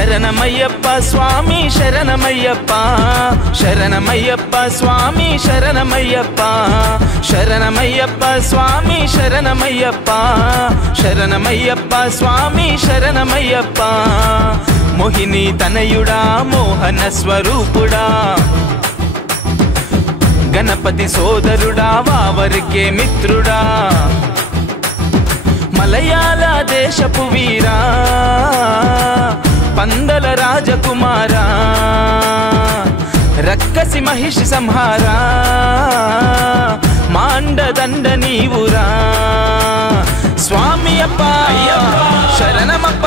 శరణమయ్యప్ప స్వామి శరణమయ్యప్ప శరణమయ్యప్ప స్వామి శరణమయ్యప్ప శరణమయ్యప్ప స్వామి శరణమయ్యప్ప శరణమయ్యప్ప స్వామి శరణమయ్యప్ప మోహిని తనయుడా మోహన స్వరూపుడా గణపతి సోదరుడా వావరికే మిత్రుడా మలయాళ దేశపు వీరా పందల రాజకుమారా రక్కసి మహిషి సంహారా మాండదండ నీవురా స్వామి అప్ప శరణమప్ప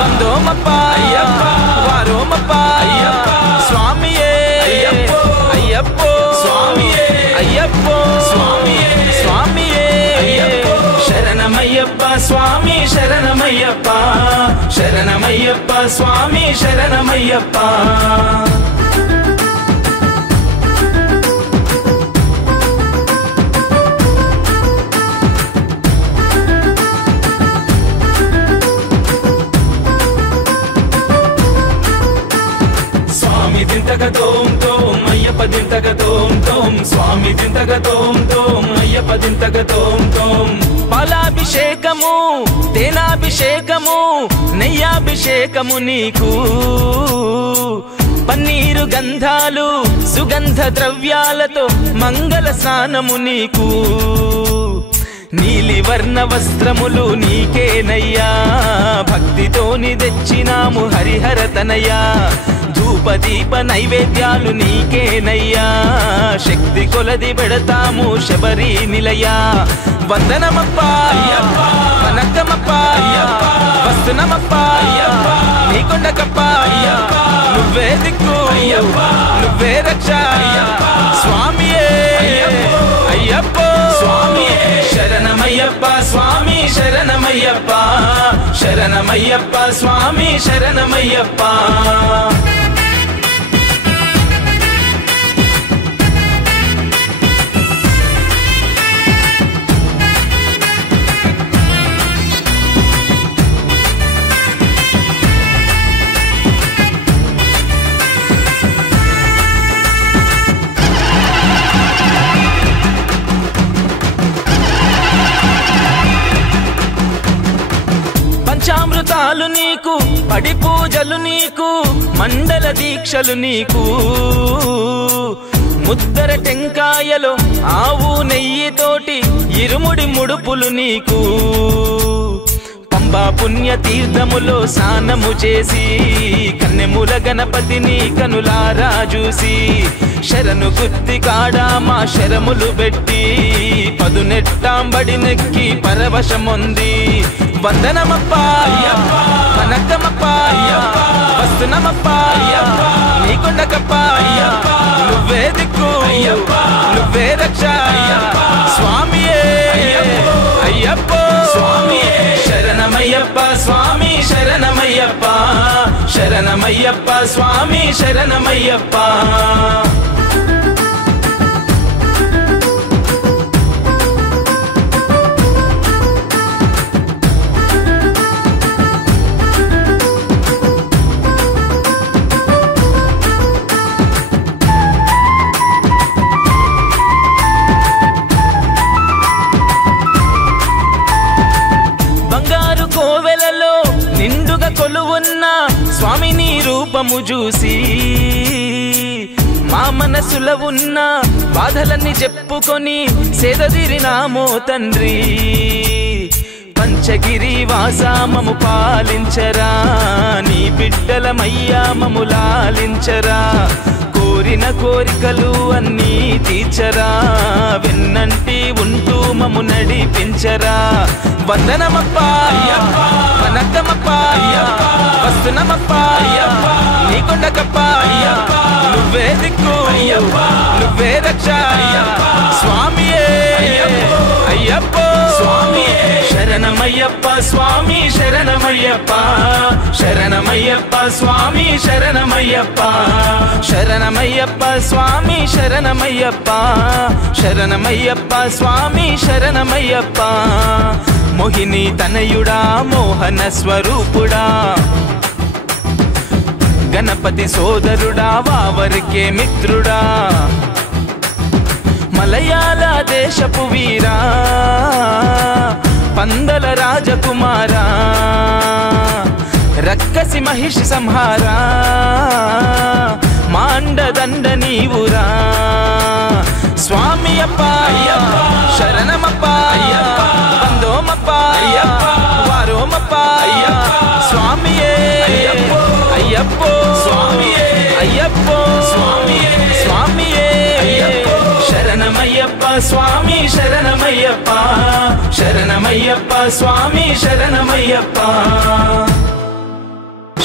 వందోమప్ప వారోమప్ప స్వామియే అయ్యప్పో స్వామియే అయ్యప్పో స్వామియే స్వామియే శరణమయ్యప్ప స్వామి శరణమయ్యప్ప శరణమయ్యప్ప స్వామి శరణమయ్యప్ప స్వామి దింతగ తోం తోం అయ్యప్ప దింతగ తోం తోం స్వామి దింతగ తోం తోం అయ్యప్ప దింతగ తోం తోం పాలాభిషేకము తేనాభిషేకము నెయ్యాభిషేకము నీకు పన్నీరు గంధాలు సుగంధ ద్రవ్యాలతో మంగళ స్నానము నీకు నీలి వర్ణ వస్త్రములు నీకేనయ్యా భక్తితోని తెచ్చినాము హరిహర తనయ్యా ధూపదీప నైవేద్యాలు నీకేనయ్యా శక్తి కొలది పెడతాము శబరి నిలయా వందనమప్ప వనకమప్ప వస్తునమప్ప నీకొండకప్ప నువ్వే దిక్కు నువ్వే రక్ష స్వామియే అయ్యప్పో స్వామియే శరణమయ్యప్ప స్వామి శరణమయ్యప్ప శరణమయ్యప్ప స్వామి శరణమయ్యప్ప పంచామృతాలు నీకు పడి పూజలు నీకు మండల దీక్షలు నీకు ముద్దర టెంకాయలో ఆవు నెయ్యితోటి ఇరుముడి ముడుపులు నీకు పంబా పుణ్య తీర్థములో స్నానము చేసి కన్నెముల గణపతిని కనులారా చూసి శరణు గుత్తి కాడా మా శరములు పెట్టి పదునెట్టాంబడి నెక్కి పరవశముంది వందనమప్ప వనకమప్ప వస్తునమప్ప నీకొండకప్ప నువ్వే దిక్కు నువ్వే రక్ష స్వామియే అయ్యప్పో స్వామియే శరణమయ్యప్ప స్వామి శరణమయ్యప్ప శరణమయ్యప్ప స్వామి శరణమయ్యప్ప కోవెలలో నిండుగా కొలువున్న స్వామి నీ రూపము చూసి మా మనసులో ఉన్న బాధలన్నీ చెప్పుకొని సేదదీరినామో తండ్రి పంచగిరి వాసా మము పాలించరా నీ బిడ్డలమయ్యా మము లాలించరా కోరిన కోరికలు అన్నీ తీర్చరా వెన్నంటి ఉంటూ మము నడిపించరా వందనమప్ప వనకమప్ప వస్తునమప్ప నీకొండకప్ప నువ్వే దిక్కు నువ్వే రక్ష స్వామియే అయ్యప్పో స్వామియే శరణమయ్యప్ప స్వామి శరణమయ్యప్ప శరణమయ్యప్ప స్వామి శరణమయ్యప్ప శరణమయ్యప్ప స్వామి శరణమయ్యప్ప శరణమయ్యప్ప స్వామి శరణమయ్యప్ప మోహిని తనయుడా మోహన స్వరూపుడా గణపతి సోదరుడా వావరికే మిత్రుడా మలయాళ దేశపు వీరా పందల రాజకుమారా రక్కసి మహిషి సంహారా మాండదండ నీవురా స్వామి అప్ప శరణమప్ప వందోమప్ప వారోమప్ప స్వామియే అయ్యప్పో అయ్యప్పో స్వామియే శరణమయ్యప్ప స్వామి శరణమయ్యప్ప శరణమయ్యప్ప స్వామి శరణమయ్యప్ప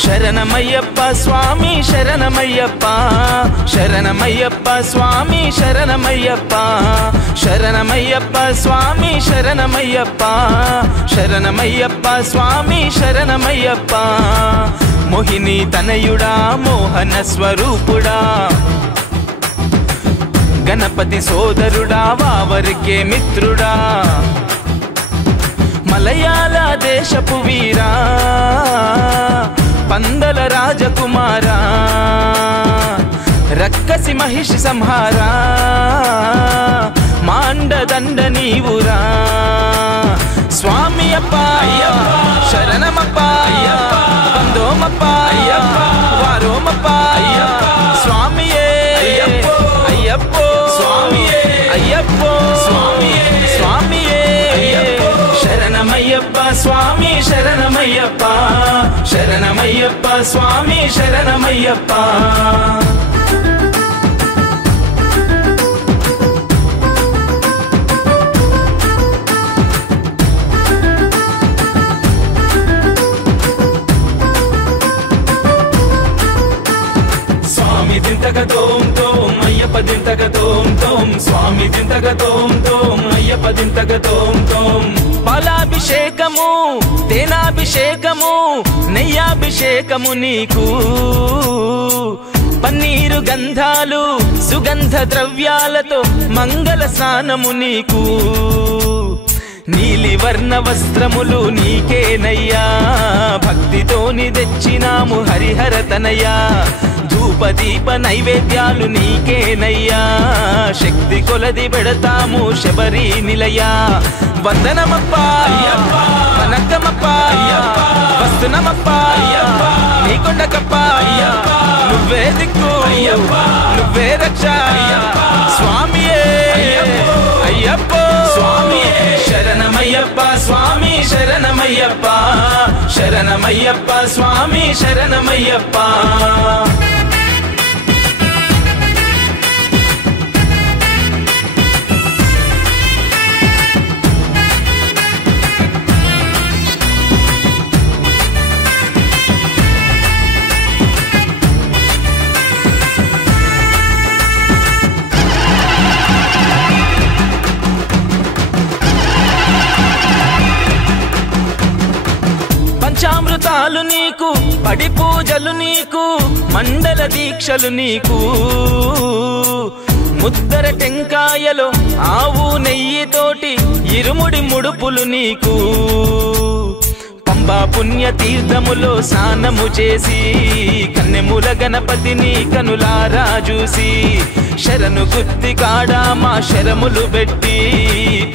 శరణమయ్యప్ప స్వామి శరణమయ్యప్ప శరణమయ్యప్ప స్వామి శరణమయ్యప్ప శరణమయ్యప్ప స్వామి శరణమయ్యప్ప శరణమయ్యప్ప స్వామి శరణమయ్యప్ప మోహిని తనయుడా మోహన స్వరూపుడా గణపతి సోదరుడా వావరికే మిత్రుడా మలయాళ దేశపు వీరా పందల రాజకుమారా రక్కసి మహిషి సంహారా మాండదండ నీవురా స్వామి అప్ప శరణమప్ప వందోమప్ప వారోమప్ప స్వామియే అయ్యప్పో అయ్యప్పో స్వామియే శరణమయ్యప్ప స్వామి శరణమయ్యప్ప శరణమయ్యప్ప స్వామి శరణమయ్యప్ప స్వామి దింతక తోం తోం అయ్యప్ప దింతక తోం తోం స్వామి దింతక తోం తోం అయ్యప్ప దింతక తోం తోం పాలాభిషేకము తేనాభిషేకము నెయ్యాభిషేకము నీకు పన్నీరు గంధాలు సుగంధ ద్రవ్యాలతో మంగళ స్నానము నీకు నీలి వర్ణ వస్త్రములు నీకేనయ్యా భక్తితోని తెచ్చినాము హరిహర తనయ్యా ధూపదీప నైవేద్యాలు నీకేనయ్యా శక్తి కొలది పెడతాము శబరి నిలయా వందనమప్ప వనకమప్ప వస్తునమప్ప నీకొండకప్ప నువ్వే దిక్కు నువ్వే రక్ష స్వామియే అయ్యప్పో శరణమయ్యప్ప స్వామి శరణమయ్యప్ప శరణమయ్యప్ప స్వామి శరణమయ్యప్ప పంచామృతాలు నీకు పడి పూజలు నీకు మండల దీక్షలు నీకు ముద్దర టెంకాయలో ఆవు నెయ్యితోటి ఇరుముడి ముడుపులు నీకు పంబా పుణ్య తీర్థములో స్నానము చేసి కన్నెముల గణపతిని కనులారా చూసి శరణు గుత్తి కాడా మా శరములు పెట్టి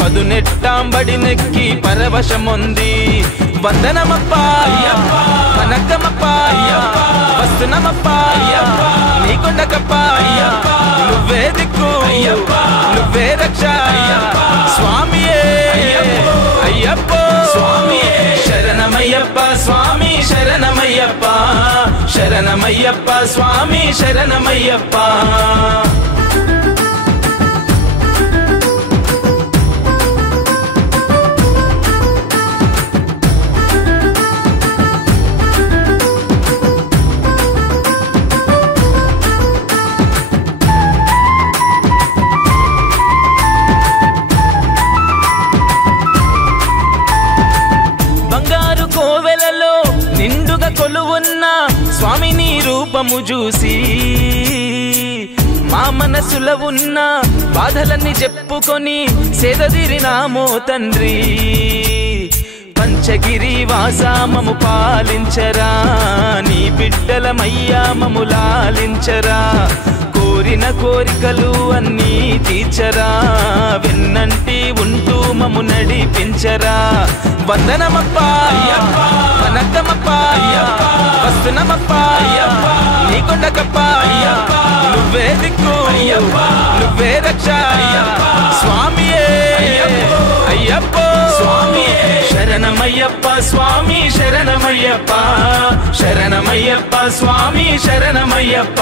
పదునెట్టాంబడి నెక్కి పరవశముంది వందనమప్ప వనకమప్ప వస్తునమప్ప నీకొండకప్ప నువ్వే దిక్కు నువ్వే రక్ష స్వామియే అయ్యప్పో శరణమయ్యప్ప స్వామి శరణమయ్యప్ప శరణమయ్యప్ప స్వామి శరణమయ్యప్ప కొలువున్న స్వామి నీ రూపము చూసి మా మనసులో ఉన్న బాధలన్నీ చెప్పుకొని సేదదీరినామో తండ్రి పంచ పంచగిరి వాస మము పాలించరా, నీ బిడ్డలమయ్యా మము లాలించరా, కోరిన కోరికలు అన్నీ తీర్చరా, వెన్నంటి ఉంటూ మము నడిపించరా. వందనమప్పా వనక్కమప్పా వస్తునమప్పా నీ కొండకప్పా, నువ్వే దిక్కు నువ్వే రక్ష స్వామియే అయ్యప్ప స్వామియే. శరణమయ్యప్ప స్వామి శరణమయ్యప్ప, శరణమయ్యప్ప స్వామి శరణమయ్యప్ప,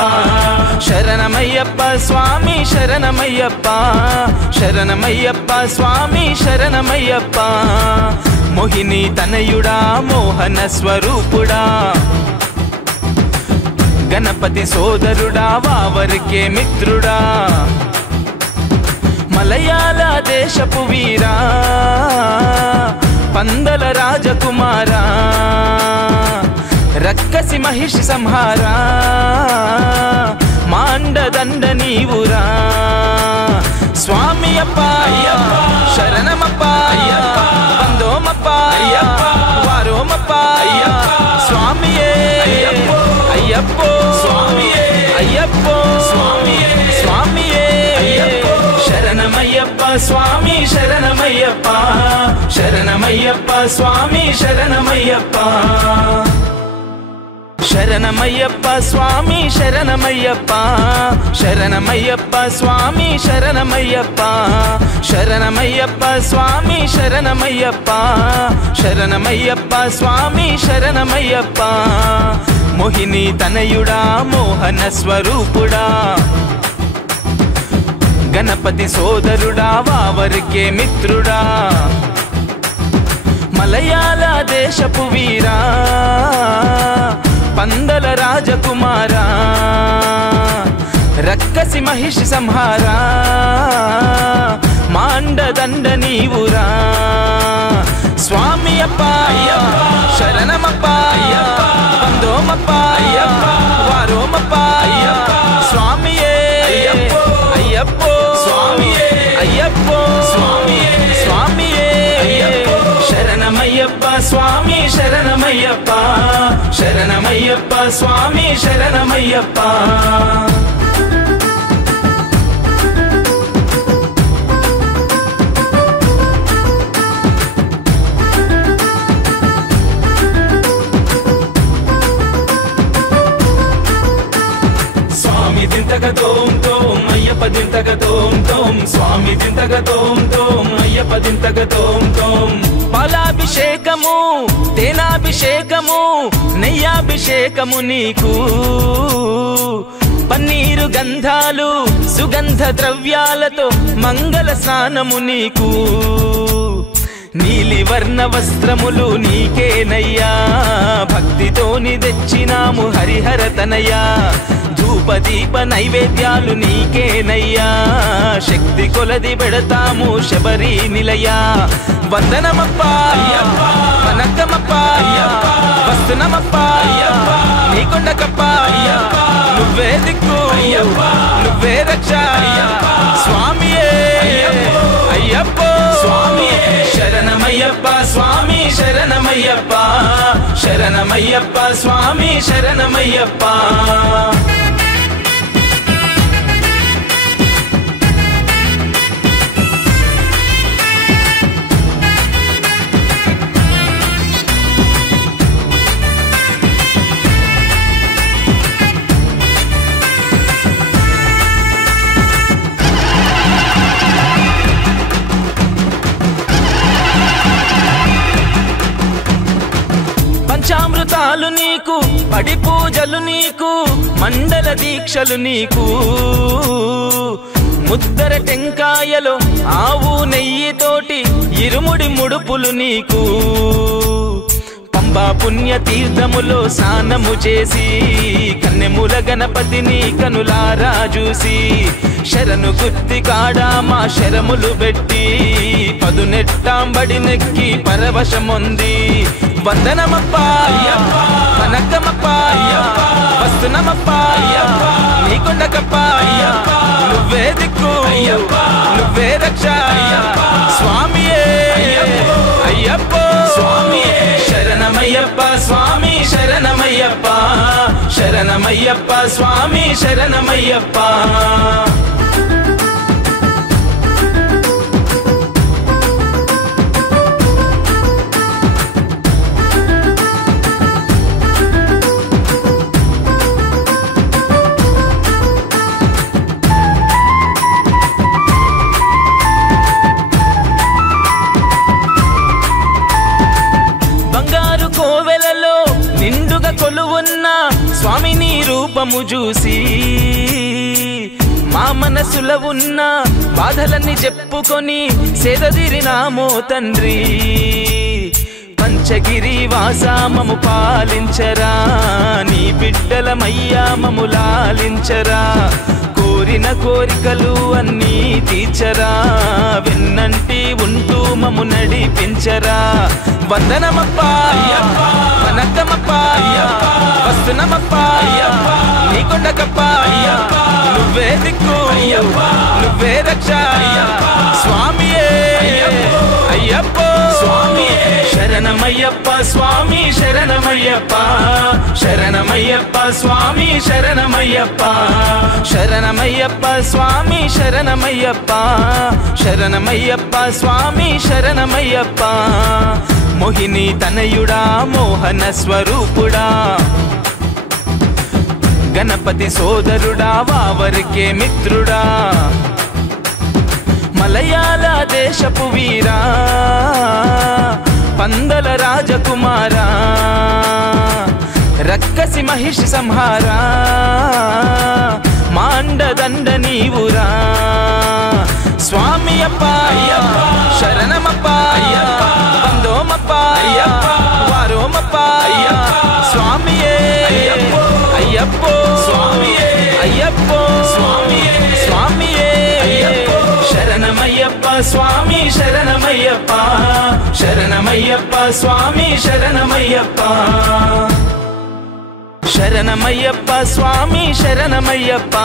శరణమయ్యప్ప స్వామి శరణమయ్యప్ప, శరణమయ్యప్ప స్వామి శరణమయ్యప్ప. మోహిని తనయుడా మోహన స్వరూపుడా, గణపతి సోదరుడా వావరికే మిత్రుడా, మలయాళ దేశపు వీరా పందల రాజకుమారా, రక్కసి మహిషి సంహారా, మాండదండ నీవురా. స్వామి అప్ప శరణమప్ప వందోమప్ప వారోమప్ప స్వామియే అయ్యప్పో స్వామియే అయ్యప్పో స్వామియే స్వామియే. శరణమయ్యప్ప స్వామి శరణమయ్యప్ప, శరణమయ్యప్ప స్వామి శరణమయ్యప్ప, శరణమయ్యప్ప స్వామి శరణమయ్యప్ప, శరణమయ్యప్ప స్వామి శరణమయ్యప్ప, శరణమయ్యప్ప స్వామి శరణమయ్యప్ప, శరణమయ్యప్ప స్వామి శరణమయ్యప్ప. మోహిని తనయుడా మోహన స్వరూపుడా, గణపతి సోదరుడా వావరికే మిత్రుడా, మలయాళ దేశపు వీరా పందల రాజకుమారా, రక్కసి మహిషి సంహారా, మాండదండ నీవురా. స్వామి అప్ప శరణమప్ప వందోమప్ప వారోమప్ప స్వామియే అయ్యప్పో స్వామియే అయ్యప్పో స్వామియే స్వామియే. శరణమయ్యప్ప స్వామి శరణమయ్యప్ప, శరణమయ్యప్ప స్వామి శరణమయ్యప్ప. స్వామి దింతక తోం తోం అయ్యప్ప దింతక తోం తోం, స్వామి దింతక తోం తోం అయ్యప్ప దింతక తోం తోం. పాలాభిషేకము తేనాభిషేకము నెయ్యాభిషేకము నీకు, పన్నీరు గంధాలు సుగంధ ద్రవ్యాలతో మంగళ స్నానము నీకు, నీలి వర్ణ వస్త్రములు నీకేనయ్యా, భక్తితోని తెచ్చినాము హరిహర తనయ్యా, ధూపదీప నైవేద్యాలు నీకేనయ్యా, శక్తి కొలది పెడతాము శబరి నిలయా. వందనమప్ప వనక్కమప్ప వస్తునమప్ప నీ కొండకప్ప, నువ్వే దిక్కు నువ్వే రక్ష స్వామియే అయ్యప్పో స్వామియే. శరణమయ్యప్ప స్వామి శరణమయ్యప్ప, శరణమయ్యప్ప స్వామి శరణమయ్యప్ప. పంచామృతాలు నీకు పడి పూజలు నీకు, మండల దీక్షలు నీకు, ముద్దర టెంకాయలో ఆవు నెయ్యితోటి ఇరుముడి ముడుపులు నీకు, పంబా పుణ్య తీర్థములో స్నానము చేసి, కన్నెముల గణపతిని కనులారా చూసి, శరణు గుత్తి కాడా మా శరములు పెట్టి, పదునెట్టాంబడి నెక్కి పరవశముంది. వందనమప్ప వనక్కమప్ప వస్తునమప్ప నీ కొండకప్ప, నువ్వే దిక్కు నువ్వే రక్ష స్వామియే అయ్యప్పో స్వామియే. శరణమయ్యప్ప స్వామి శరణమయ్యప్ప శరణమయ్యప్ప స్వామి శరణమయ్యప్ప నిండుగా కొలువున్న స్వామి నీ రూపము చూసి మా మనసులో ఉన్న బాధలన్నీ చెప్పుకొని సేదదీరినామో తండ్రి పంచగిరి వాసామము పాలించరా నీ బిడ్డలమయ్యా మము లాలించరా కోరిన కోరికలు అన్నీ తీర్చరా వెన్నంటి ఉంటూ మము నడిపించరా వందనమప్పా వనకమప్పా వస్తునమప్పా నీ కొండకప్పా నువ్వే దిక్కు నువ్వే రక్ష స్వామియే అయ్యప్ప శరణమయ్యప్ప స్వామి శరణమయ్యప్ప శరణమయ్యప్ప స్వామి శరణమయ్యప్ప శరణమయ్యప్ప స్వామి శరణమయ్యప్ప శరణమయ్యప్ప స్వామి శరణమయ్యప్ప మోహిని తనయుడా మోహన స్వరూపుడా గణపతి సోదరుడా వావరికే మిత్రుడా మలయాళ దేశపు వీరా పందల రాజకుమారా రక్కసి మహిషి సంహారా మాండదండ నీవురా స్వామి అప్ప శరణమప్ప బందోమప్ప వారోమప్ప స్వామియే అయ్యప్పో స్వామియే అయ్యప్పో స్వామియే శరణమయ్యప్ప స్వామి శరణమయ్యప్ప శరణమయ్యప్ప స్వామి శరణమయ్యప్ప శరణమయ్యప్ప స్వామి శరణమయ్యప్ప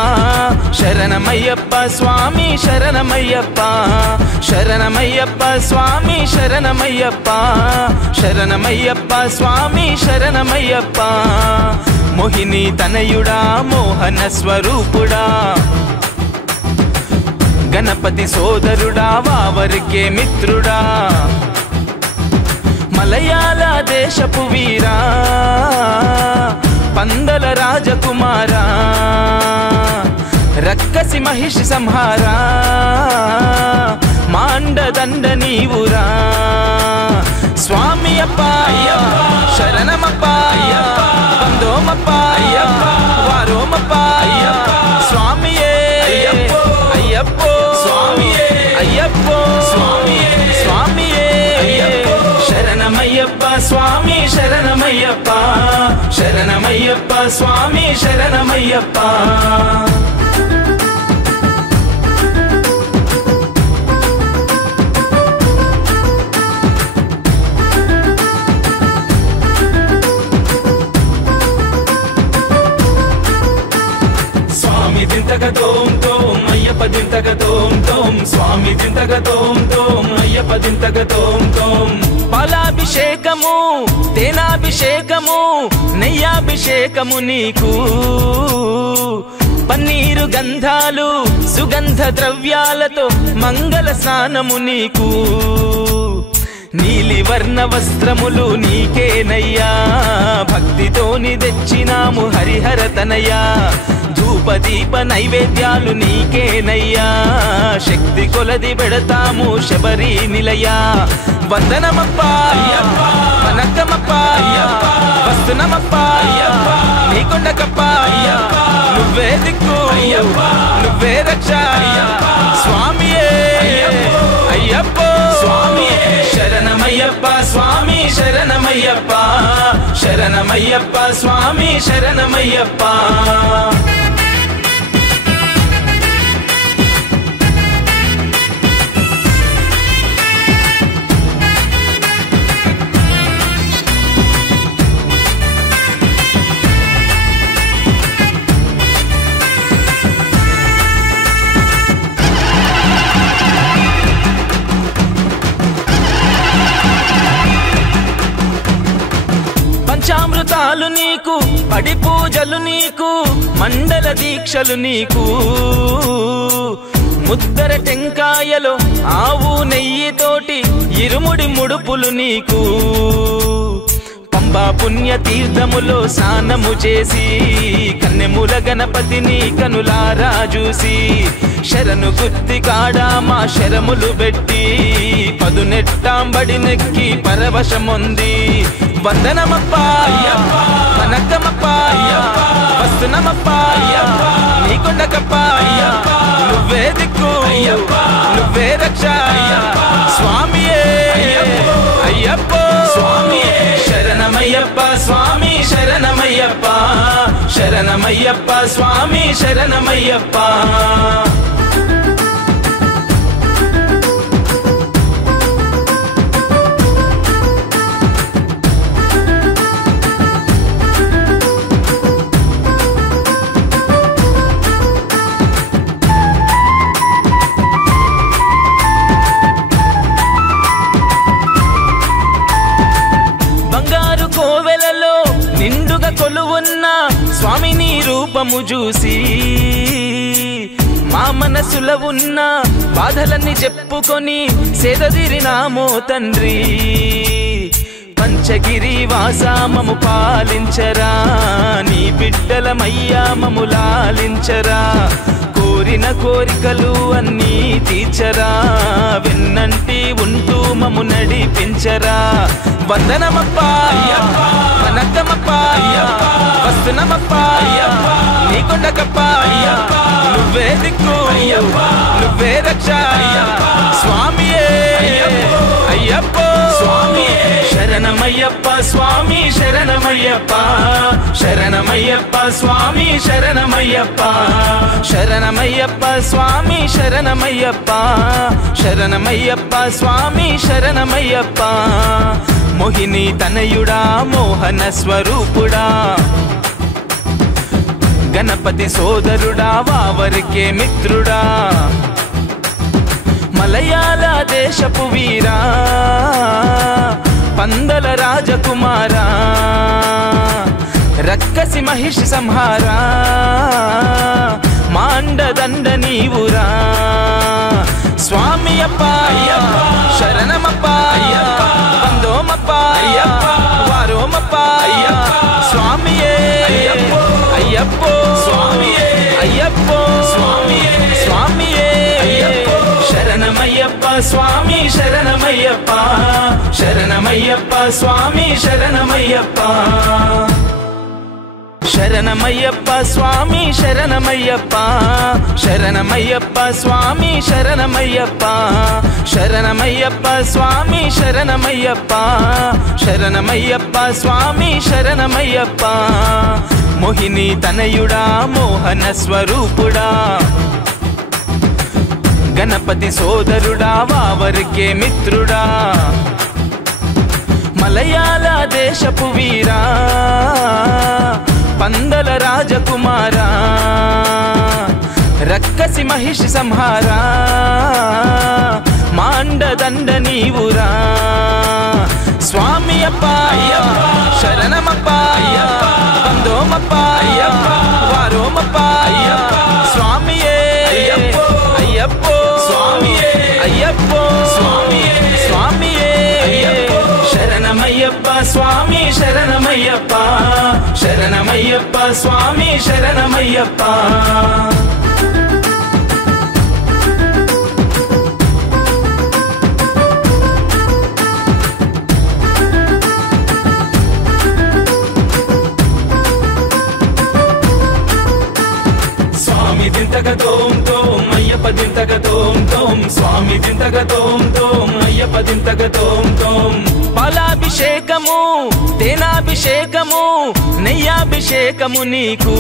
శరణమయ్యప్ప స్వామి శరణమయ్యప్ప శరణమయ్యప్ప స్వామి శరణమయ్యప్ప శరణమయ్యప్ప స్వామి శరణమయ్యప్ప మోహిని తనయుడా మోహన స్వరూపుడా గణపతి సోదరుడా వావరికే మిత్రుడా మలయాళ దేశపు వీరా పందల రాజకుమారా రక్కసి మహిషి సంహారా మాండదండ నీవురా స్వామి అప్ప శరణమప్ప బందోమప్ప వారోమప్ప స్వామియే అయ్యప్పో స్వామియే అయ్యప్పో స్వామియే శరణమయ్యప్ప స్వామి శరణమయ్యప్ప శరణమయ్యప్ప స్వామి శరణమయ్యప్ప స్వామి దింతక తోం తోం అయ్యప్ప దింతక తోం తోం స్వామి దింతక తోం తోం అయ్యప్ప దింతక తోం తోం పాలాభిషేకము తేనాభిషేకము నెయ్యాభిషేకము నీకు పన్నీరు గంధాలు సుగంధ ద్రవ్యాలతో మంగళ స్నానము నీకు నీలి వర్ణ వస్త్రములు నీకేనయ్యా భక్తితోని తెచ్చినాము హరిహర తనయ్యా ధూపదీప నైవేద్యాలు నీకేనయ్యా శక్తి కొలది పెడతాము శబరి నిలయా వందనమప్ప వనకమప్ప వస్తునమప్ప నీ కొండకప్ప నువ్వే దిక్కు నువ్వే రక్ష స్వామియే అయ్యప్ప శరణమయ్యప్ప స్వామి శరణమయ్యప్ప శరణమయ్యప్ప స్వామి శరణమయ్యప్ప నీకు పడి పూజలు నీకు మండల దీక్షలు నీకు ముద్దర టెంకాయలో ఆవు నెయ్యితోటి ఇరుముడి ముడుపులు నీకు పంబా పుణ్య తీర్థములో స్నానము చేసి కన్నెముల గణపతిని కనులారా చూసి శరణు గుత్తి కాడా మా శరములు పెట్టి పదునెట్టాంబడి నెక్కి పరవశముంది వందనమప్ప కనకమప్ప వస్తునమప్ప నీకొండకప్ప నువ్వే దిక్కు నువ్వే రక్ష స్వామియే అయ్యప్ప స్వామియే శరణమయ్యప్ప స్వామి శరణమయ్యప్ప శరణమయ్యప్ప స్వామి శరణమయ్యప్ప కోవెలలో నిండుగా కొలువున్న స్వామిని రూపము చూసి మా మనసులో ఉన్న బాధలన్నీ చెప్పుకొని సేదదీరినామో తండ్రి పంచగిరి వాసా మము పాలించరా నీ బిడ్డలమయ్యా మము లాలించరా కోరిన కోరికలు అన్నీ తీర్చరా వెన్నంటి ఉంటూ మము నడిపించరా వందనమప్ప కనకమప్ప వస్తునమప్ప నీకొండకప్ప నువ్వే దిక్కు నువ్వే రక్ష స్వామియే అయ్యప్ప స్వామియే శరణమయ్యప్ప స్వామి శరణమయ్యప్ప శరణమయ్యప్ప స్వామి శరణమయ్యప్ప శరణమయ్యప్ప స్వామి శరణమయ్యప్ప శరణమయ్యప్ప స్వామి శరణమయ్యప్ప మోహిని తనయుడా మోహన స్వరూపుడా గణపతి సోదరుడా వావరికే మిత్రుడా మలయాళ దేశపు వీరా పందల రాజకుమారా రక్కసి మహిషి సంహారా మాండదండ నీవురా స్వామి అప్ప శరణమప్ప వందోమప్ప వారోమప్ప స్వామియే అయ్యప్ప స్వామియే అయ్యప్ప స్వామియే స్వామియే శరణమయ్యప్ప స్వామి శరణమయ్యప్ప శరణమయ్యప్ప స్వామి శరణమయ్యప్ప శరణమయ్యప్ప స్వామి శరణమయ్యప్ప శరణమయ్యప్ప స్వామి శరణమయ్యప్ప శరణమయ్యప్ప స్వామి శరణమయ్యప్ప శరణమయ్యప్ప స్వామి శరణమయ్యప్ప మోహిని తనయుడా మోహన స్వరూపుడా గణపతి సోదరుడా వావరికే మిత్రుడా మలయాళ దేశపు వీరా పందల రాజకుమారా రక్కసి మహిషి సంహారా మాండదండ నీవురా స్వామి అప్ప శరణమప్ప వందోమప్ప వారోమప్ప స్వామియే అయ్యప్ప స్వామియే అయ్యప్ప స్వామియే స్వామియే శరణమయ్యప్ప స్వామి శరణమయ్యప్ప శరణమయ్యప్ప స్వామి శరణమయ్యప్ప స్వామి దింతక తోం తోం అయ్యప్ప దింతక తోం తోం స్వామి దింతక తోం తోం అయ్యప్ప దింతక తోం తోం పాలాభిషేకము తేనాభిషేకము నెయ్యాభిషేకము నీకు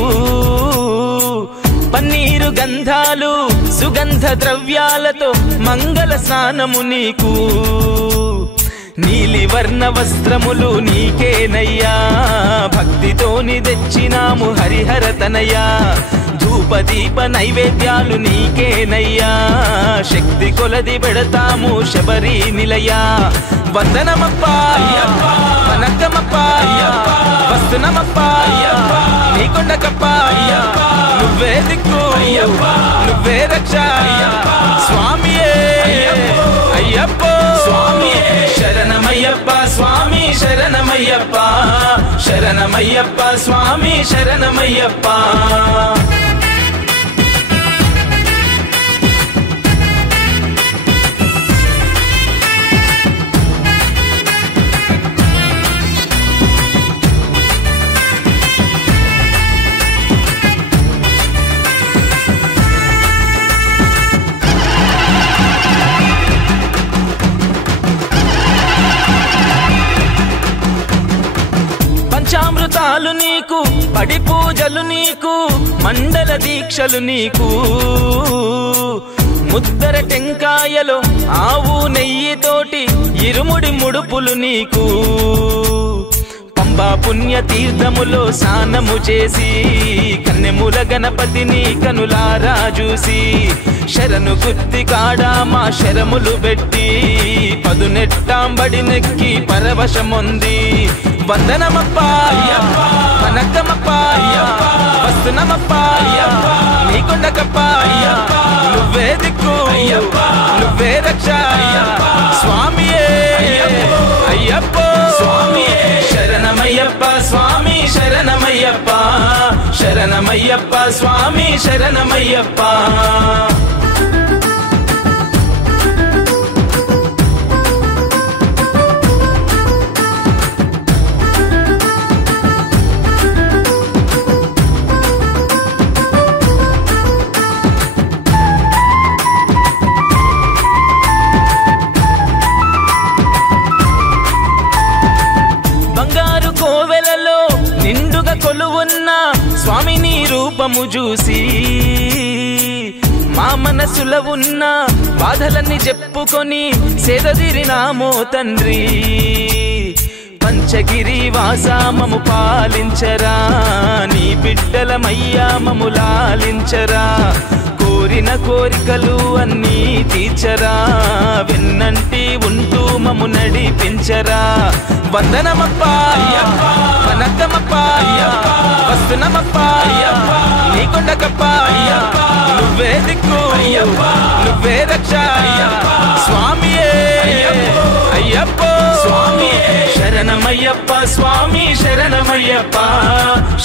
పన్నీరు గంధాలు సుగంధ ద్రవ్యాలతో మంగళ స్నానము నీకు నీలి వర్ణ వస్త్రములు నీకేనయ్యా భక్తితోని తెచ్చినాము హరిహర తనయ్యా ధూప ధూపదీప నైవేద్యాలు నీకేనయ్యా శక్తి కొలది పెడతాము శబరి నిలయ వందనమప్ప వనకమప్ప వస్తునమప్ప నీకొండకప్ప నువ్వే దిక్కు నువ్వే రక్ష స్వామియే అయ్యప్ప స్వామియే శరణమయ్యప్ప స్వామి శరణమయ్యప్ప శరణమయ్యప్ప స్వామి శరణమయ్యప్ప పంచామృతాలు నీకు పడి పూజలు నీకు మండల దీక్షలు నీకు ముద్దర టెంకాయలో ఆవు నెయ్యితోటి ఇరుముడి ముడుపులు నీకు పంబా పుణ్య తీర్థములో స్నానము చేసి కన్నెముల గణపతిని కనులారా చూసి శరణు గుత్తి కాడా మా శరములు పెట్టి పదునెట్టాంబడి నెక్కి పరవశముంది వందనమప్ప వనకమప్ప వస్తునమప్ప నీకొండకప్ప నువ్వే దిక్కు నువ్వే రక్ష స్వామియే అయ్యప్ప స్వామియే శరణమయ్యప్ప స్వామి శరణమయ్యప్ప శరణమయ్యప్ప స్వామి శరణమయ్యప్ప కోవెలలో నిండుగా కొలువున్న స్వామిని రూపము చూసి మా మనసులో ఉన్న బాధలన్నీ చెప్పుకొని సేదదీరినామో తండ్రి పంచగిరి వాసా మము పాలించరా నీ బిడ్డలమయ్యా మము లాలించరా కోరిన కోరికలు అన్నీ తీర్చరా వెన్నంటి ఉంటూ మము నడిపించరా వందనమప్ప వనకమప్ప వస్తునమప్ప నీకొండకప్ప నువ్వే దిక్కు నువ్వే రక్ష స్వామియే అయ్యప్ప స్వామియే శరణమయ్యప్ప స్వామి శరణమయ్యప్ప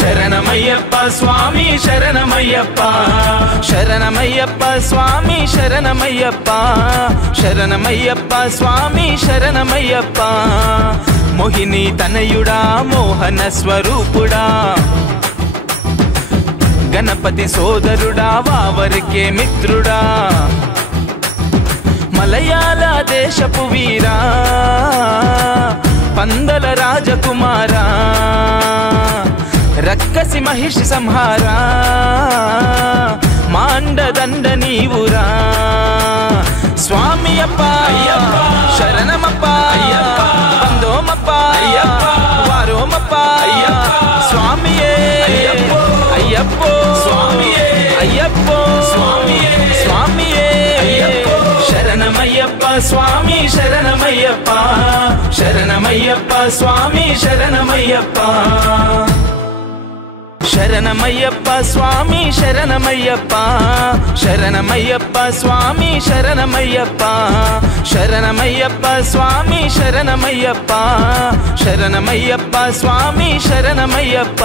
శరణమయ్యప్ప స్వామి శరణమయ్యప్ప శరణమయ్యప్ప స్వామి శరణమయ్యప్ప శరణమయ్యప్ప స్వామి శరణమయ్యప్ప మోహిని తనయుడా మోహన స్వరూపుడా గణపతి సోదరుడా వావరికే మిత్రుడా మలయాళ దేశపు వీరా పందల రాజకుమారా రక్కసి మహిషి సంహారా మాండదండ నీవురా స్వామి అప్ప శరణమప్ప వందోమప్ప వారోమప్ప స్వామియే అయ్యప్ప స్వామియే అయ్యప్ప స్వామియే స్వామియే శరణమయ్యప్ప స్వామి శరణమయ్యప్ప శరణమయ్యప్ప స్వామి శరణమయ్యప్ప శరణమయ్యప్ప స్వామి శరణమయ్యప్ప శరణమయ్యప్ప స్వామి శరణమయ్యప్ప శరణమయ్యప్ప స్వామి శరణమయ్యప్ప శరణమయ్యప్ప స్వామి శరణమయ్యప్ప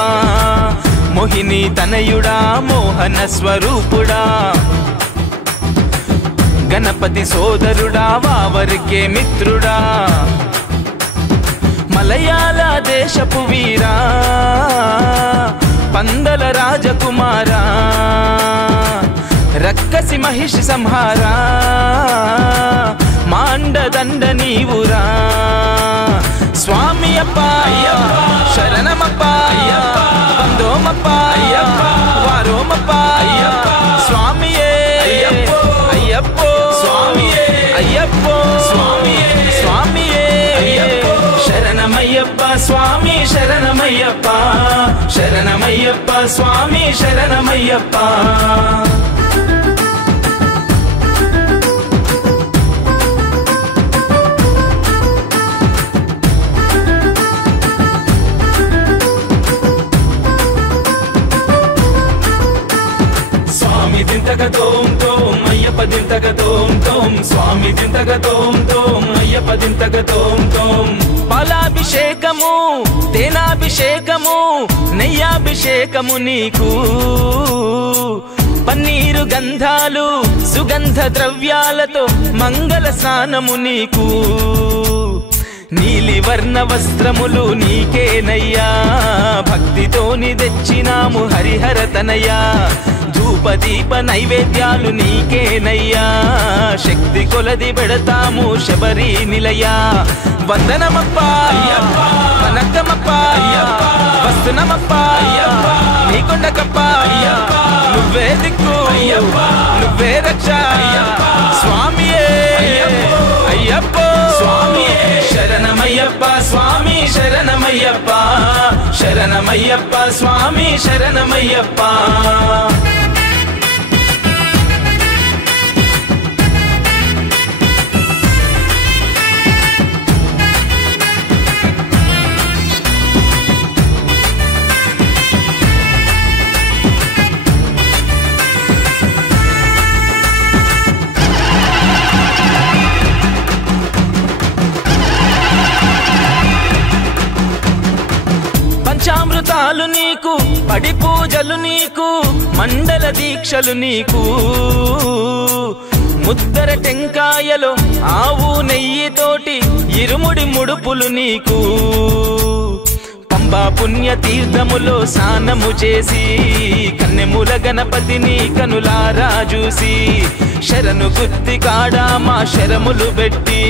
మోహిని తనయుడా మోహన స్వరూపుడా గణపతి సోదరుడా వావరికే మిత్రుడా మలయాళ దేశపు వీరా పందల రాజకుమారా రక్కసి మహిషి సంహారా మాండదండ నీవురా స్వామి అప్ప శరణమప్ప వందోమప్ప వారోమప్ప స్వామియే అయ్యప్ప స్వామియే అయ్యప్ప స్వామియే స్వామియే శరణమయ్యప్ప స్వామి శరణమయ్యప్ప శరణమయ్యప్ప స్వామి శరణమయ్యప్ప స్వామి దింతక తోం తోం అయ్యప్ప దింతక తోం తోం స్వామి దింతక తోం తోం అయ్యప్ప దింతక తోం తోం పాలాభిషేకము తేనాభిషేకము నెయ్యాభిషేకము నీకు పన్నీరు గంధాలు సుగంధ ద్రవ్యాలతో మంగళ స్నానము నీకు నీలి వర్ణ వస్త్రములు నీకేనయ్యా భక్తితోని తెచ్చినాము హరిహర తనయ్యా ధూపదీప నైవేద్యాలు నీకేనయ్యా శక్తి కొలది పెడతాము శబరి నిలయా వందనమప్ప వనక్కమప్ప వస్తునమప్ప నీకొండకప్ప నువ్వే దిక్కు నువ్వే రక్ష స్వామియే అయ్యప్ప స్వామియే శరణమయ్యప్ప స్వామి శరణమయ్యప్ప శరణమయ్యప్ప స్వామి శరణమయ్యప్ప పంచామృతాలు నీకు పడి పూజలు నీకు మండల దీక్షలు నీకు ముద్దర టెంకాయలో ఆవు నెయ్యితోటి ఇరుముడి ముడుపులు నీకు పంబా పుణ్య తీర్థములో స్నానము చేసి కన్నెముల గణపతిని కనులారా చూసి శరణు గుత్తి కాడా మా శరములు పెట్టి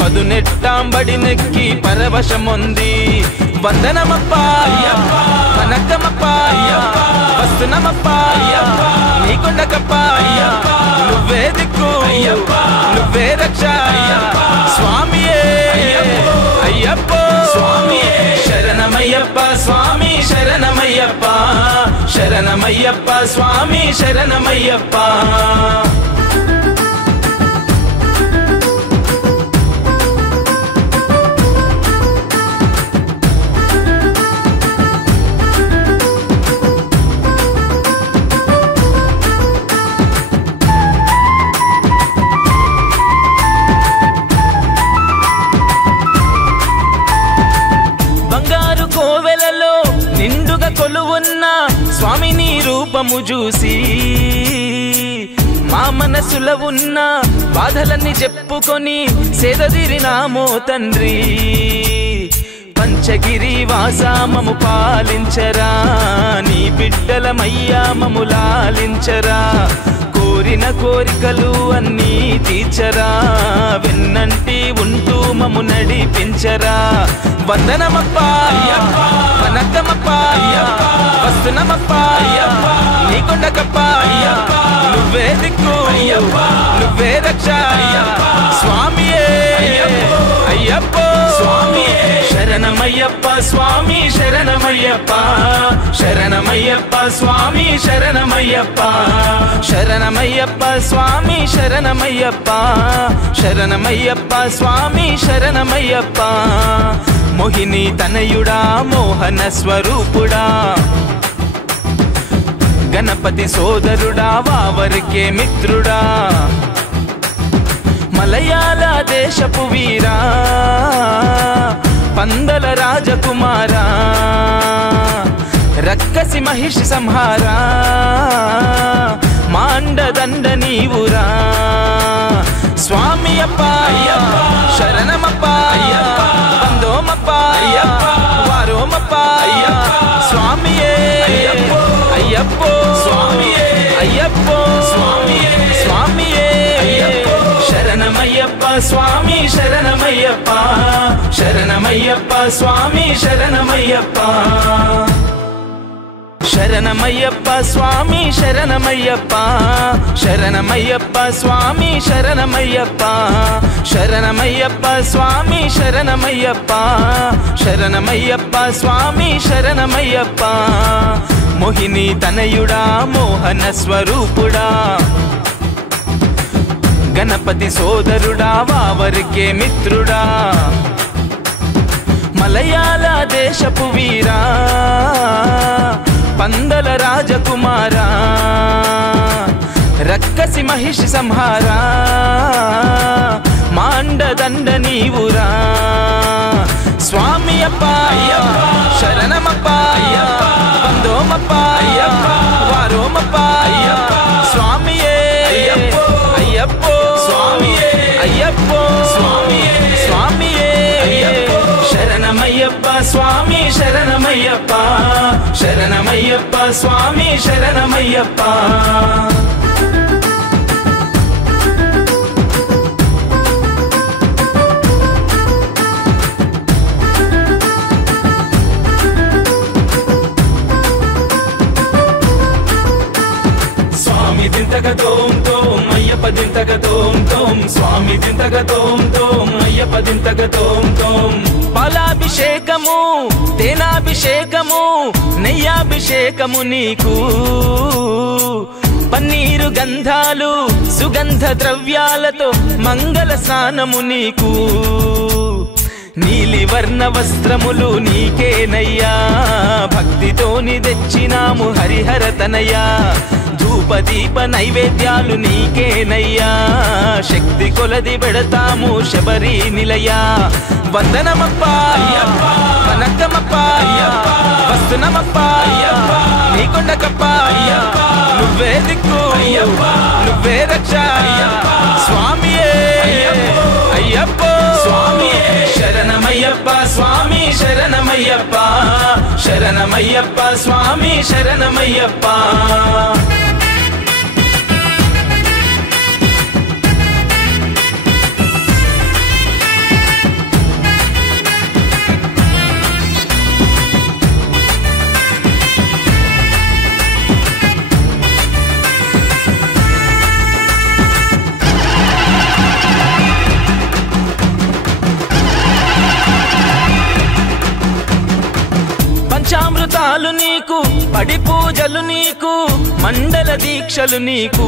పదునెట్టాంబడి నెక్కి పరవశముంది వందనమప్ప వనక్కమప్ప వస్తునమప్ప నీకొండకప్ప నువ్వే దిక్కు నువ్వే రక్ష స్వామియే అయ్యప్ప స్వామియే శరణమయ్యప్ప స్వామి శరణమయ్యప్ప శరణమయ్యప్ప స్వామి శరణమయ్యప్ప కోవెలలో నిండుగా కొలువున్న స్వామిని రూపము చూసి మా మనసులో ఉన్న బాధలన్నీ చెప్పుకొని సేదదిరినామో తండ్రి పంచగిరి వాసామము పాలించరా నీ బిడ్డలమయ్యా మము లాలించరా కోరిన కోరికలు అన్నీ తీర్చరా వెన్నంటి ఉంటూ మము నడిపించరా వందనమప్ప వనక్కమప్ప వస్తునమప్ప నీకొండకప్ప నువ్వే దిక్కు నువ్వే రక్ష స్వామియే అయ్యప్ప స్వామియే శరణమయ్యప్ప స్వామి శరణమయ్యప్ప శరణమయ్యప్ప స్వామి శరణమయ్యప్ప శరణమయ్యప్ప స్వామి శరణమయ్యప్ప శరణమయ్యప్ప స్వామి శరణమయ్యప్ప మోహిని తనయుడా మోహన స్వరూపుడా గణపతి సోదరుడా వావరికే మిత్రుడా మలయాళ దేశపు వీరా పందల రాజకుమారా రక్కసి మహిషి సంహారా మాండదండ నీవురా స్వామి అప్ప శరణమప్ప బందోమప్ప వారోమప్ప స్వామియే అయ్యప్ప స్వామియే అయ్యప్ప స్వామియే స్వామియే శరణమయ్యప్ప స్వామి శరణమయ్యప్ప శరణమయ్యప్ప స్వామి శరణమయ్యప్ప శరణమయ్యప్ప శరణమయ్యప్ప స్వామి శరణమయ్యప్ప శరణమయ్యప్ప స్వామి శరణమయ్యప్ప శరణమయ్యప్ప స్వామి శరణమయ్యప్ప శరణమయ్యప్ప స్వామి శరణమయ్యప్ప మోహిని తనయుడా మోహన స్వరూపుడా గణపతి సోదరుడా వావరికే మిత్రుడా మలయాళ దేశపు వీరా పందల రాజకుమారా రక్కసి మహిషి సంహారా మాండదండ నీవురా స్వామి అప్ప శరణమప్ప వందోమప్ప వారోమప్ప స్వామియే అయ్యప్పో స్వామియే అయ్యప్పో స్వామియే స్వామియే శరణమయ్యప్ప స్వామి శరణమయ్యప్ప శరణమయ్యప్ప స్వామి శరణమయ్యప్ప స్వామి దింతగ తోం తోం అయ్యప్ప దింతగ తోం తోం స్వామి దింతగ తోం తోం అయ్యప్ప దింతగ తోం తోం పాలాభిషేకము తేనాభిషేకము నెయ్యాభిషేకము నీకు పన్నీరు గంధాలు సుగంధ ద్రవ్యాలతో మంగళ స్నానము నీకు నీలి వర్ణ వస్త్రములు నీకేనయ్యా భక్తితోని తెచ్చినాము హరిహర తనయ్యా ధూపదీప నైవేద్యాలు నీకేనయ్యా శక్తి కొలది పెడతాము శబరి నిలయా వందనమప్ప వనకమప్ప వస్తునమప్ప నీకొండకప్ప నువ్వే దిక్కు నువ్వే రక్ష స్వామియే అయ్యప్పో స్వామియే శరణమయ్యప్ప స్వామి శరణమయ్యప్ప శరణమయ్యప్ప స్వామి శరణమయ్యప్ప పంచామృతాలు నీకు పడి పూజలు నీకు మండల దీక్షలు నీకు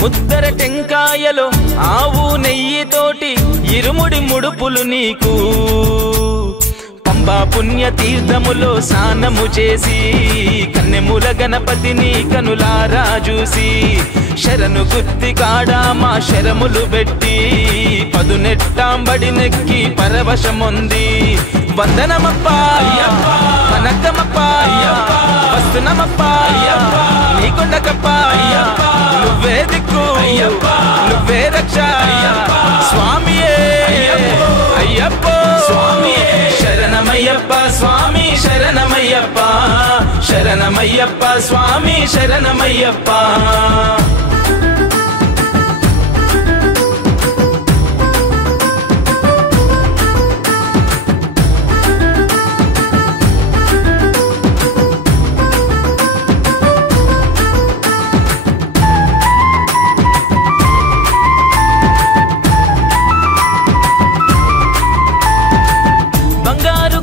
ముద్దర టెంకాయలో ఆవు నెయ్యితోటి ఇరుముడి ముడుపులు నీకు పంబా పుణ్య తీర్థములో స్నానము చేసి కన్నెముల గణపతిని కనులారా చూసి శరణు గుత్తి కాడా మా శరములు పెట్టి పదునెట్టాంబడి నెక్కి పరవశముంది వందనమప్ప వనకమప్ప వస్తునమప్ప నీకొండకప్ప నువ్వే దిక్కు నువ్వే రక్ష స్వామియే అయ్యప్పో స్వామియే శరణమయ్యప్ప స్వామి శరణమయ్యప్ప శరణమయ్యప్ప స్వామి శరణమయ్యప్ప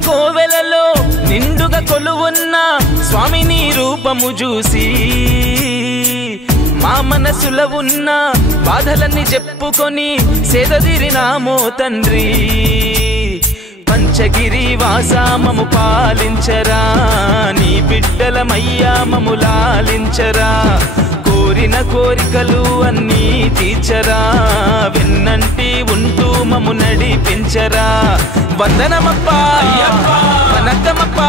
కోవెలలో నిండుగా కొలువున్న స్వామిని రూపము చూసి మా మనసులో ఉన్న బాధలన్నీ చెప్పుకొని సేదదీరినామో తండ్రి పంచగిరి వాసా మము పాలించరా నీ బిడ్డలమయ్యా మము లాలించరా కోరిన కోరికలు అన్నీ తీర్చరా వెన్నంటి ఉంటూ మము నడిపించరా వందనమప్ప వనకమప్ప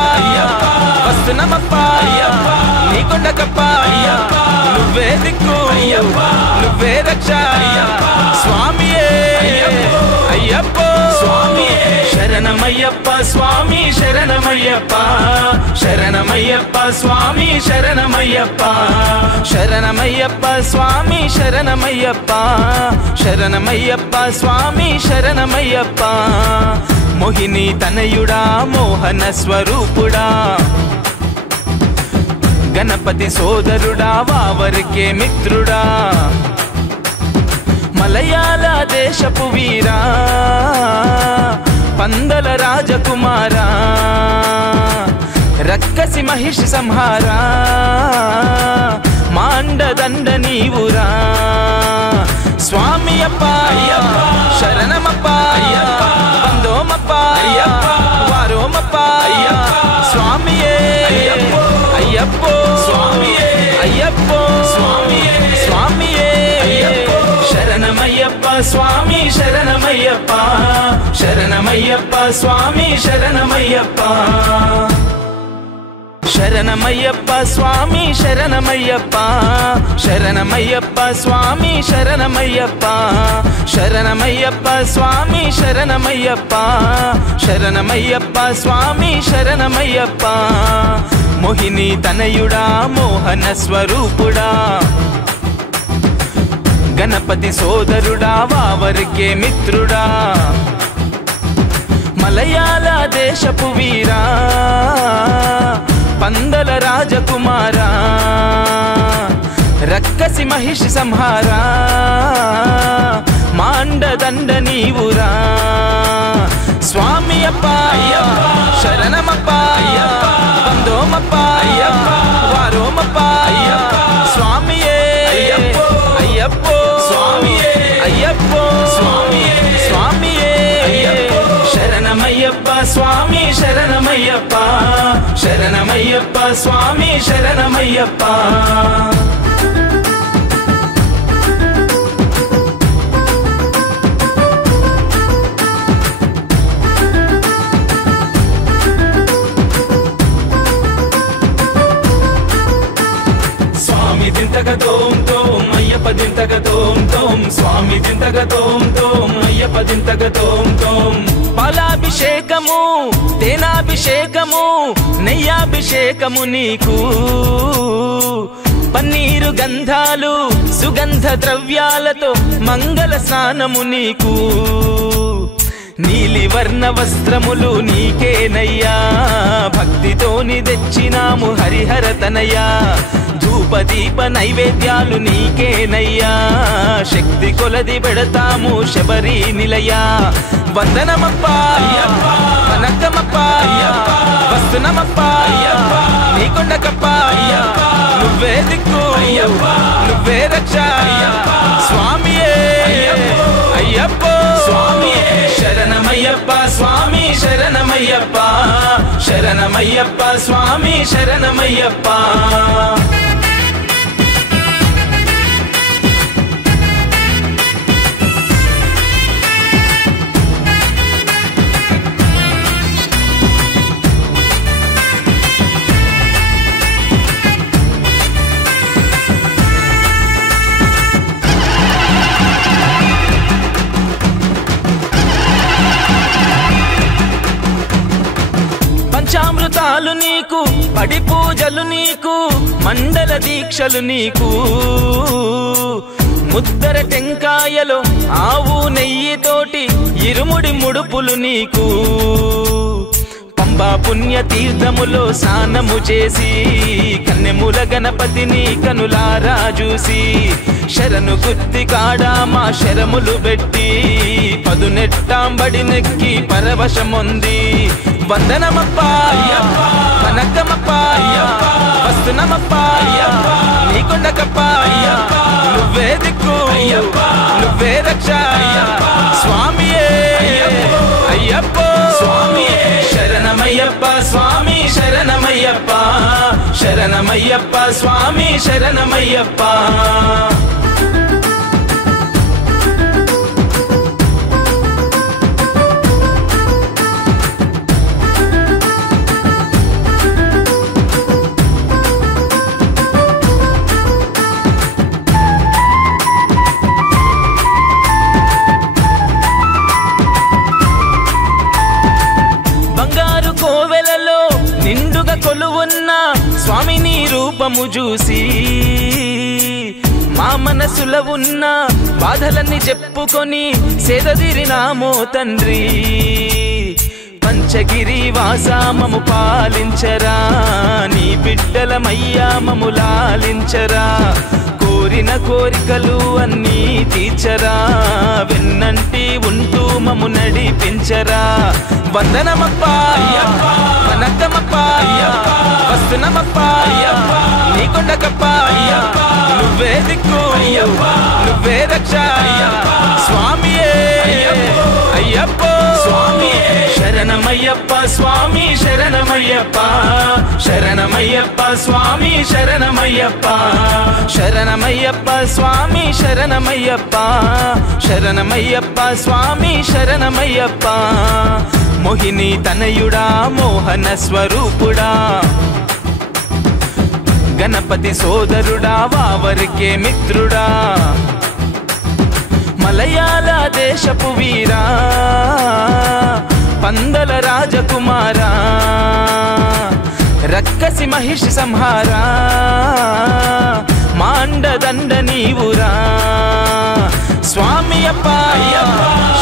వస్తునమప్ప నీకొండకప్ప నువ్వే దిక్కు నువ్వే రక్ష స్వామియే అయ్యప్పో స్వామియే శరణమయ్యప్ప స్వామి శరణమయ్యప్ప శరణమయ్యప్ప స్వామి శరణమయ్యప్ప శరణమయ్యప్ప స్వామి శరణమయ్యప్ప శరణమయ్యప్ప స్వామి శరణమయ్యప్ప మోహిని తనయుడా మోహన స్వరూపుడా గణపతి సోదరుడా వావరికే మిత్రుడా మలయాళ దేశపు వీరా పందల రాజకుమారా రక్కసి మహిషి సంహారా మాండదండ నీవురా స్వామి అప్ప శరణమప్ప వందోమప్ప వారోమప్ప స్వామియే అయ్యప్పో అయ్యప్పో స్వామియే శరణమయ్యప్ప స్వామి శరణమయ్యప్ప శరణమయ్యప్ప స్వామి శరణమయ్యప్ప శరణమయ్యప్ప స్వామి శరణమయ్యప్ప శరణమయ్యప్ప స్వామి శరణమయ్యప్ప శరణమయ్యప్ప స్వామి శరణమయ్యప్ప శరణమయ్యప్ప స్వామి శరణమయ్యప్ప మోహిని తనయుడా మోహన స్వరూపుడా గణపతి సోదరుడా వావరికే మిత్రుడా మలయాళ దేశపు వీరా పందల రాజకుమారా రక్కసి మహిషి సంహారా మాండదండ నీవురా స్వామి అప్ప శరణమప్ప వందోమప్ప వారోమప్ప స్వామియే అయ్యప్పో అయ్యప్పో స్వామియే శరణమయ్యప్ప స్వామి శరణమయ్యప్ప శరణమయ్యప్ప స్వామి శరణమయ్యప్ప స్వామి దింతక తోం తోం అయ్యప్ప దింతక తోం తోం స్వామి దింతక తోం తోం అయ్యప్ప దింతక తోం తోం పాలాభిషేకము తేనాభిషేకము నెయ్యాభిషేకము నీకు పన్నీరు గంధాలు సుగంధ ద్రవ్యాలతో మంగళ స్నానము నీకు నీలి వర్ణ వస్త్రములు నీకేనయ్యా భక్తితోని తెచ్చినాము హరిహర తనయ్యా ధూపదీప నైవేద్యాలు నీకేనయ్యా శక్తి కొలది పెడతాము శబరి నిలయా వందనమప్ప వనకమప్ప వస్తునమప్ప నీకొండకప్ప నువ్వే దిక్కు నువ్వే రక్ష స్వామియే అయ్యప్పో శరణమయ్యప్ప స్వామి శరణమయ్యప్ప శరణమయ్యప్ప స్వామి శరణమయ్యప్ప పంచామృతాలు నీకు పడి పూజలు నీకు మండల దీక్షలు నీకు ముద్దర టెంకాయలో ఆవు నెయ్యితోటి ఇరుముడి ముడుపులు నీకు పంబా పుణ్య తీర్థములో స్నానము చేసి కన్నెముల గణపతిని కనులారా చూసి శరణు గుత్తి కాడా మా శరములు పెట్టి పదునెట్టాంబడి నెక్కి పరవశముంది వందనమప్ప వనకమప్ప వస్తునమప్ప నీకొండకప్ప నువ్వే దిక్కు నువ్వే రక్ష స్వామియే అయ్యప్పో శరణమయ్యప్ప స్వామి శరణమయ్యప్ప శరణమయ్యప్ప స్వామి శరణమయ్యప్ప నిండుగా కొలువున్న స్వామిని రూపము చూసి మా మనసులో ఉన్న బాధలన్నీ చెప్పుకొని సేదదీరినామో తండ్రి పంచగిరి వాసా మము పాలించరా నీ బిడ్డలమయ్యా మము లాలించరా కోరిన కోరికలు అన్నీ తీర్చరా వెన్నంటి ఉంటూ మము నడిపించరా వందనమప్పా వనకమప్పా వస్తునమప్పా నీ కొండకప్పా నువ్వే దిక్కు నువ్వే రక్ష స్వామియే అయ్యప్ప శరణమయ్యప్ప స్వామి శరణమయ్యప్ప శరణమయ్యప్ప స్వామి శరణమయ్యప్ప శరణమయ్యప్ప స్వామి శరణమయ్యప్ప శరణమయ్యప్ప స్వామి శరణమయ్యప్ప మోహిని తనయుడా మోహన స్వరూపుడా గణపతి సోదరుడా వావరికే మిత్రుడా మలయాళ దేశపు వీరా పందల రాజకుమారా రక్కసి మహిషి సంహారా మాండదండ నీవురా స్వామి అప్ప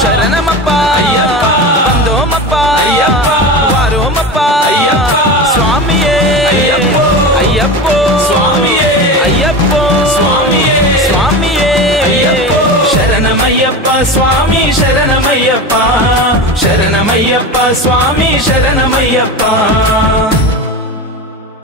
శరణమప్ప బందోమప్ప వారోమప్ప స్వామియే అయ్యప్పో స్వామియే అయ్యప్పో స్వామియే శరణమయ్యప్ప స్వామి శరణమయ్యప్ప శరణమయ్యప్ప స్వామి శరణమయ్యప్ప